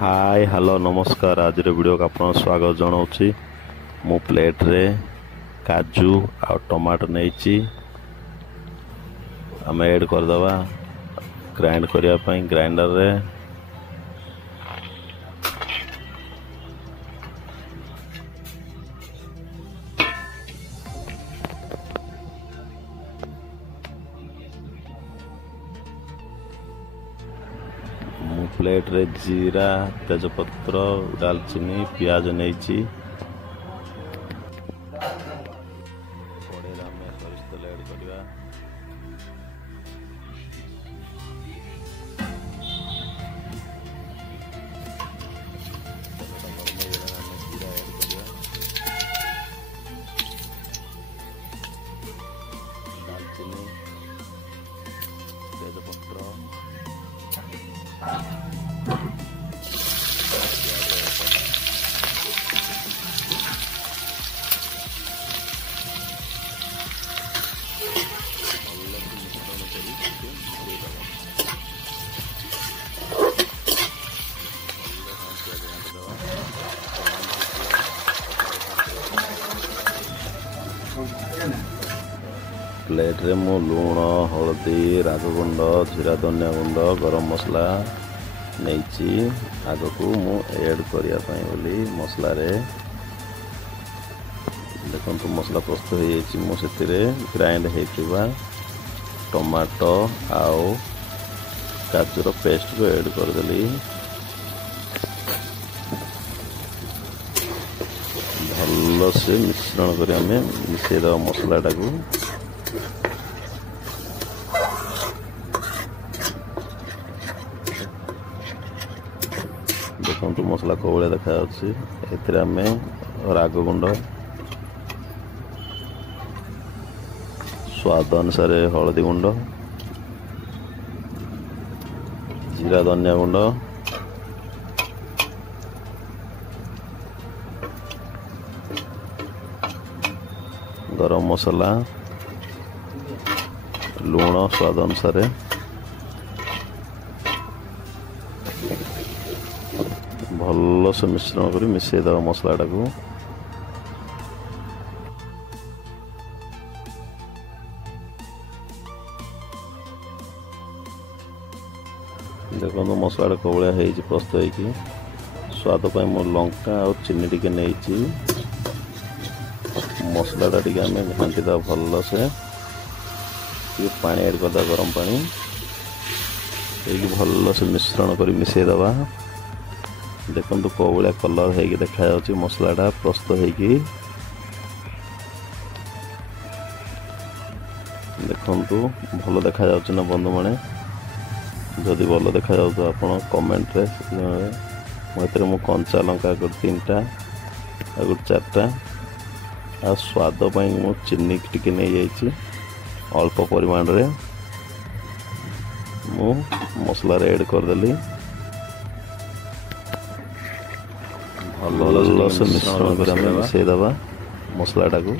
Hi hello नमस्कार। आज video का आपन स्वागत जनाऊँगी। मु प्लेट रे काजू आ टमाटो नहीं आम ऐड करदे ग्राइंड करने ग्राइंडर रे। मु प्लेट रे जीरा तेजपत्र दालचीनी प्याज नहीं सरिष तेल ऐड करवा। दालचीनी तेजपत्र प्लेट रे मु लुण हलदी राग गुंड जीरा धनिया गुंड गरम मसला नहीं आग को मु ऐड करने बोली मसला रे। देखो मसला प्रस्तुत हो ग्राइंड होता टमाटो आउ काजूर पेस्ट को ऐड करदेली। भल से मिश्रण कर मिसेद मसलाटा को देखो मसला कौन देखा राग गुंड स्वाद अनुसार हलदी गुंड जीरा धनिया गुंड गरम मसला लुण स्वाद अनुसार भल से मिश्रण कर मिसेद मसलाटा को देखो मसला कौलिया हो प्रस्तुत हो स्वाद पर मो लंका और चीनी टी नहीं मसलाटा टी घाटी दे भल से पानी ऐड करदा गरम पानी भल से मिश्रण कर मिसेदबा। देखो कौलिया कलर हो देखा मसलाटा प्रस्तुत हो देखु भल देखा ना बंधु मैंने जदि भल देखा तो आप कमेंट रे मु कंचा लंका तीन-टा चार-टा आ स्वाद मु चीनी टिके नहीं जाइए अल्प परिमाण रे मु मसला रे ऐड करदेली। भल से मिश्रण कर मिसेदबा मसलाटा को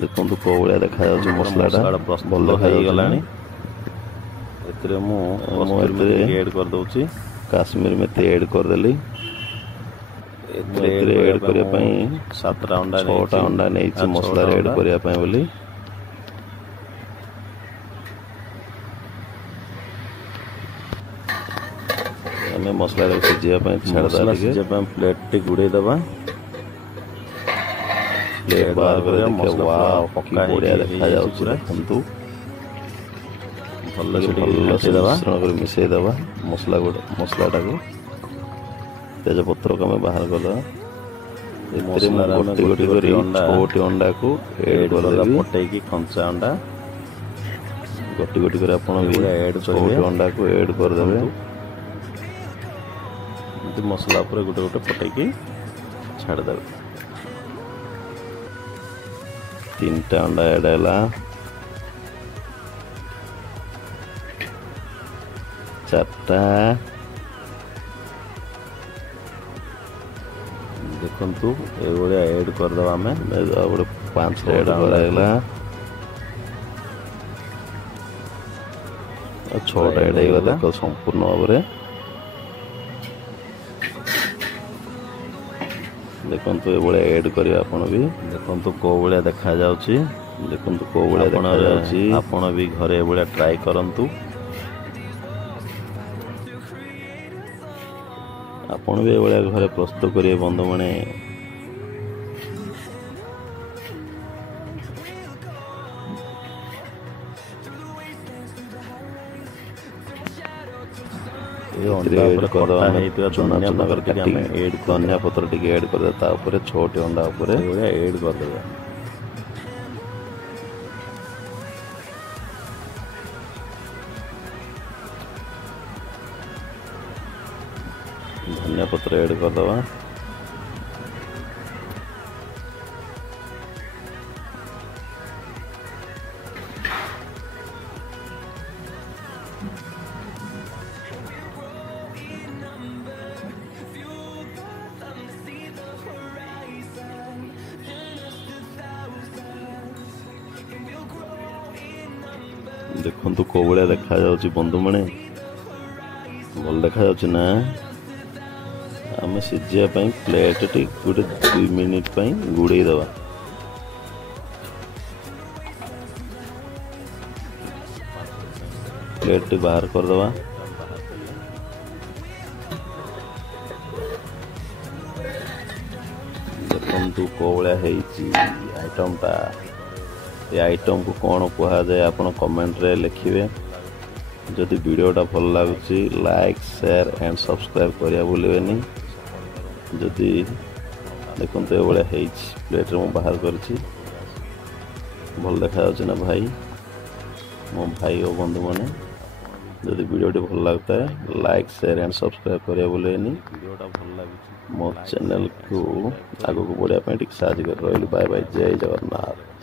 देखो कौलिया देखा मसलाटा भल हो गला। ऐड कर दूची काश्मीर मेथी ऐड करदेली। ऐड करने 7टा अंडा 6टा अंडा नहीं मसला ऐड करने बोली मसला सिझापी छाड़ा प्लेट टी गुड़े दबा प्लेट बाहर कर बढ़िया देखा देखु भल मिसेदबा मसलाटा को तेजपत्र को बाहर करदे गोटी अंडा को ऐड कर पटेकी कंचा अंडा गोटी गोटी कर अंडा को ऐड करदे मसला पर गोटे गोटे पटेकी छाड़दे। 3टा अंडा ऐड है 4टा देखु ये ऐड करदे आम गोटे 5 ଏଡ୍ କରାଗଲା। 6ଟା ଏଡ୍ ହେଇଗଲା ଦେଖ ସମ୍ପୂର୍ଣ୍ଣ ଭାବରେ। ଦେଖନ୍ତୁ ଏଭଳିଆ ଏଡ୍ କରିବେ ଆପଣ ବି। ଦେଖନ୍ତୁ କୋଉ ଭଳିଆ ଦେଖାଯାଉଛି। ଦେଖନ୍ତୁ କୋଉ ଭଳିଆ ଦେଖାଯାଉଛି। ଆପଣ ବି ଘରେ ଏଭଳିଆ ଟ୍ରାଏ କରନ୍ତୁ। ଆପଣ ବି ଏଭଳିଆ ଘରେ ପ୍ରସ୍ତୁତ କରିବେ ବନ୍ଧୁମାନେ। ଧନିଆ ପତ୍ର ଟିକେ ଏଡ୍ କରିଦେବା ତା ଉପରେ 6ଟି ଅଣ୍ଡା ଉପରେ ଏଭଳିଆ ଏଡ୍ କରିଦେବା। ଧନିଆ ପତ୍ର ଏଡ୍ କରିଦେବା। ଦେଖନ୍ତୁ କୋଉ ଭଳିଆ ଦେଖାଯାଉଛି ବନ୍ଧୁମାନେ। ଭଲ ଦେଖାଯାଉଛି ନା। ଆମେ ସିଝିବା ପାଇଁ ପ୍ଲେଟଟି ଗୋଟେ 2 ମିନିଟ୍ ପାଇଁ ଘୋଡ଼େଇ ଦେବା। ପ୍ଲେଟଟି ବାହାର କରିଦେବା। ଦେଖନ୍ତୁ କୋଉ ଭଳିଆ ହେଇଛି ଆଇଟମଟା। ଏ ଆଇଟମକୁ କ'ଣ କୁହାଯାଏ ଆପଣ କମେଣ୍ଟରେ ଲେଖିବେ। ଯଦି ଭିଡ଼ିଓଟା ଭଲ ଲାଗୁଛି ଲାଇକ୍ ସେୟାର ଆଣ୍ଡ ସବସ୍କ୍ରାଇବ୍ କରିବା ଭୁଲିବେନି। ଯଦି ଦେଖନ୍ତୁ ଏଭଳିଆ ହେଇଛି ପ୍ଲେଟ୍ରେ ମୁଁ ବାହାର କରିଛି। ଭଲ ଦେଖାଯାଉଛି ନା ଭାଇ ମୋ ଭାଇ ଓ ବନ୍ଧୁମାନେ। ଯଦି ଭିଡ଼ିଓଟି ଭଲ ଲାଗୁଥାଏ ଲାଇକ୍ ସେୟାର ଆଣ୍ଡ ସବସ୍କ୍ରାଇବ୍ କରିବା ଭୁଲିବେନି। ଭିଡ଼ିଓଟା ଭଲ ଲାଗୁଛି ମୋ ଚ୍ୟାନେଲକୁ ଆଗକୁ ବଢ଼ିବା ପାଇଁ ଟିକେ ସାହାଯ୍ୟ କରି ରହିଲି। ବାଏ ବାଏ, ଜୟ ଜଗନ୍ନାଥ।